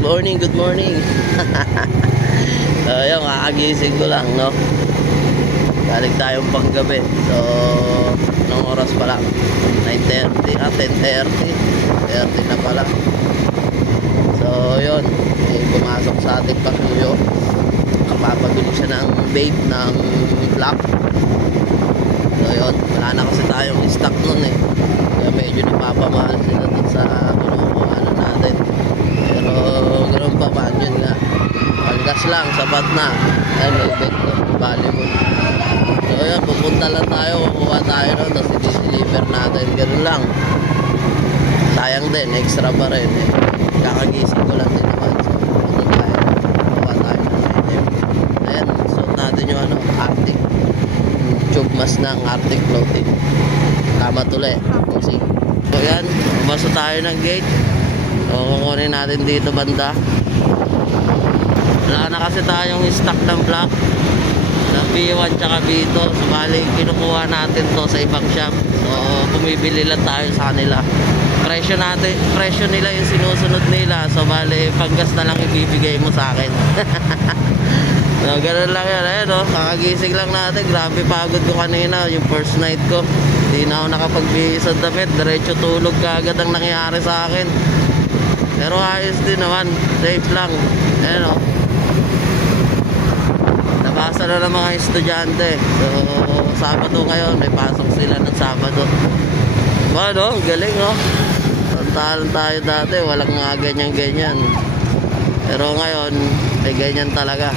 Morning, good morning. So, yun, kakagising ko lang, no? Galing tayong panggabi. So, anong oras pa lang? 9:30, 10:30. 10:30 na pala. So, yun. May pumasok sa ating pasuyo. Kapapabili siya ng vape ng black. So, yun. Wala na kasi tayong stock nun eh. Kaya medyo napapamahal sila dun sa kinukuha na natin. Pero, ganoon pa man, yun nga. Panggas lang, sapat na. Ay, may vape to. Bollywood. So, yun. Pupunta lang tayo. Kukuha tayo nun. Tapos i-deliver natin. Ganoon lang. Sayang din. Extra pa rin eh. Kakagising ko lang din naman. So, pupunta tayo. Kukuha tayo ng item. Ayan. Suot natin yung Arctic. Tube mask ng Arctic clothing. Tama tuloy. Kasi. So, yan. Pumasok tayo ng gate. So, kukunin natin dito banda. Wala na kasi tayong stock ng black ng B1 tsaka B2. So, bali, kinukuha natin to sa ibang shop. So, bumibili lang tayo sa kanila. Presyo nila yung sinusunod nila. So, bali, panggas na lang ibibigay mo sa akin. So, ganun lang yan. Ayan, no? Kakagising lang natin. Grabe pagod ko kanina. Yung first night ko. Hindi na ako nakapagbihis ng damit. Diretso tulog kaagad ang nangyari sa akin. Pero ayos din naman. Safe lang. Ayan, no? Nabasa na ng mga estudyante. So, Sabado ngayon. May pasok sila ng Sabado. Ano? Galing, no? Tantahan tayo dati. Walang nga ganyan-ganyan. Pero ngayon, may ganyan talaga.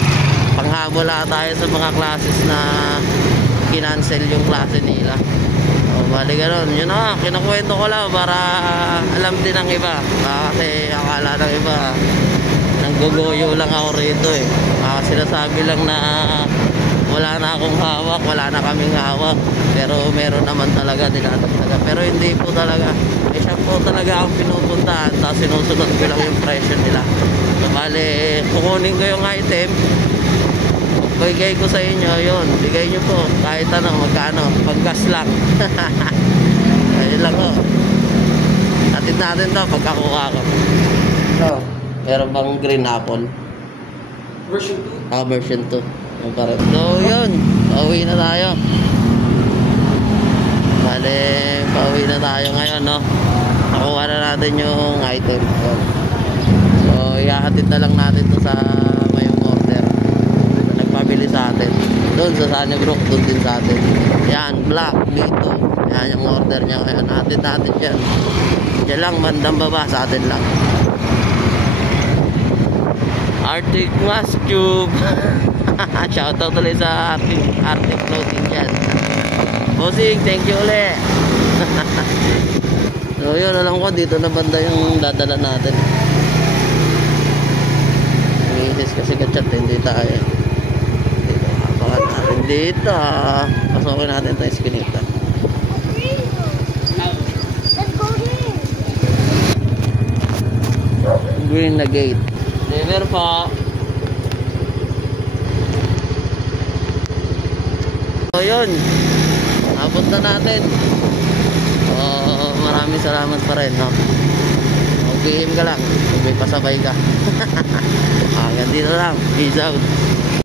Panghabol tayo sa mga classes na kinancel yung klase nila. O, bali ganun. Yun na, kinukwento ko lang para alam din ng iba. Kasi akala ng iba, nangguguyo lang ako rito eh. Sinasabi lang na wala na akong hawak, wala na kaming hawak. Pero meron naman talaga, dinadagdagan. Pero hindi po talaga. Eh, siya po talaga ang pinupuntahan. Tapos sinusunod ko lang yung presyo nila. So, bali, kukunin ko yung item. Bigay ko sa inyo, yun. Bigay nyo po. Kahit ano, magkano. Paggas lang. Ayun lang o. Atid natin to pagkakuha ko. So, meron bang green apple? Version 2? Version 2. So, yun. Pauwi na tayo. Bale, pauwi na tayo ngayon, no? Nakuha na natin yung item. So, ihahatid na lang natin to sa mayong order. Nagpabili sa atin. Doon sa Sunny Brook, doon din sa atin. Yan, black, B2. Yan yung order niya ngayon. Hatid natin dyan. Yan lang, bandang baba sa atin lang. Arctic Mask Tube. Shoutout ulit sa Arctic Clothing dyan. Bossing, thank you ulit. So yun, alam ko dito na banda yung dadala natin. Misis kasi kachat, hindi tayo. Dito, hapakan natin dito. Pasokin natin ito yung skinita. Green na gate. Never po. So yun, abot na natin. Maraming salamat pa rin, no? mag-PM ka lang kung may pasabay ka. Hanggang dito lang. Peace out.